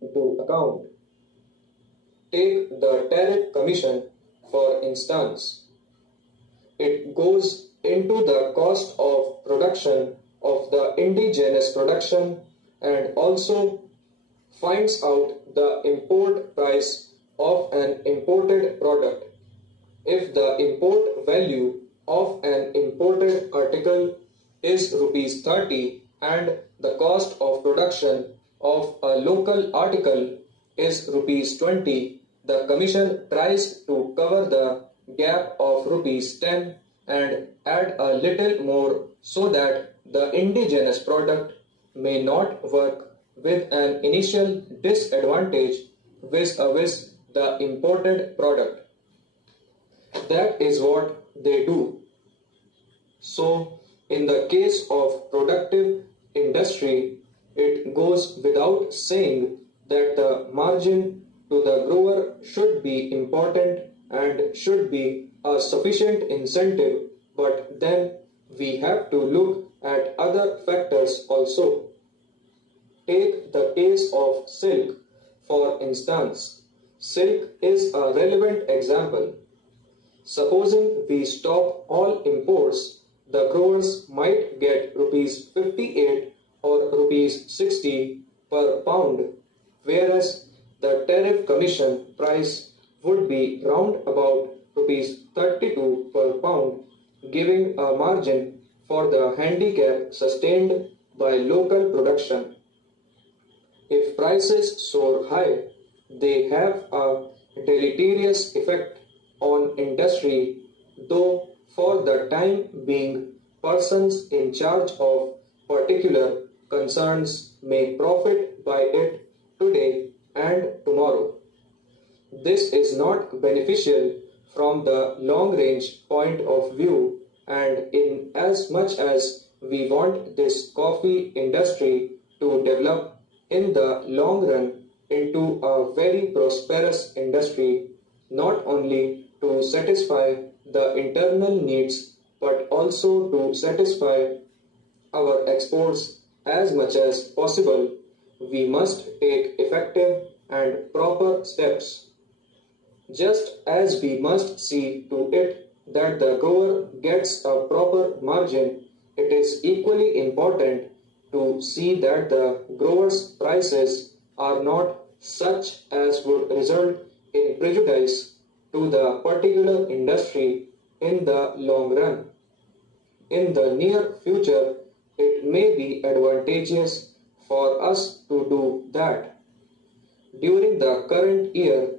into account. Take the tariff commission for instance. It goes into the cost of production of the indigenous production and also finds out the import price of an imported product. If the import value of an imported article is rupees 30 and the cost of production of a local article is rupees 20, the commission tries to cover the gap of rupees 10 and add a little more so that the indigenous product may not work with an initial disadvantage vis-a-vis the imported product. That is what they do. So, in the case of productive industry, it goes without saying that the margin to the grower should be important and should be a sufficient incentive, but then we have to look at other factors also. Take the case of silk, for instance. Silk is a relevant example. Supposing we stop all imports, the growers might get rupees 58 or rupees 60 per pound, whereas the tariff commission price would be round about rupees 32 per pound, giving a margin for the handicap sustained by local production. If prices soar high, they have a deleterious effect on industry, though for the time being, persons in charge of particular concerns may profit by it today and tomorrow. This is not beneficial from the long range point of view, and in as much as we want this coffee industry to develop in the long run into a very prosperous industry, not only to satisfy the internal needs but also to satisfy our exports as much as possible, we must take effective and proper steps. Just as we must see to it that the grower gets a proper margin, it is equally important to see that the grower's prices are not such as would result in prejudice to the particular industry in the long run. In the near future, it may be advantageous for us to do that. During the current year,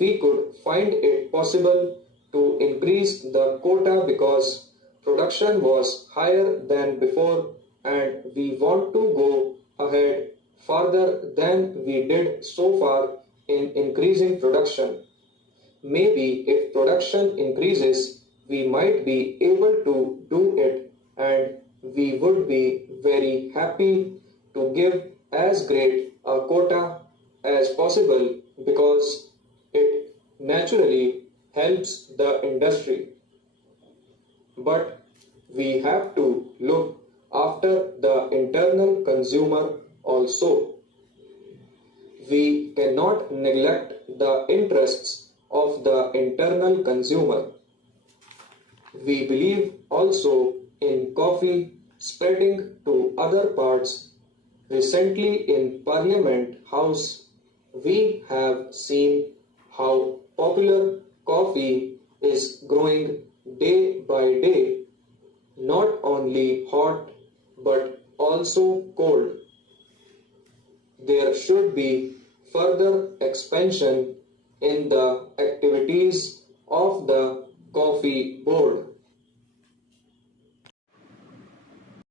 we could find it possible to increase the quota because production was higher than before and we want to go ahead further than we did so far in increasing production. Maybe if production increases, we might be able to do it and we would be very happy to give as great a quota as possible because it naturally helps the industry. But we have to look after the internal consumer also. We cannot neglect the interests of the internal consumer. We believe also in coffee spreading to other parts. Recently in Parliament House, we have seen how popular coffee is growing day by day, not only hot but also cold. There should be further expansion in the activities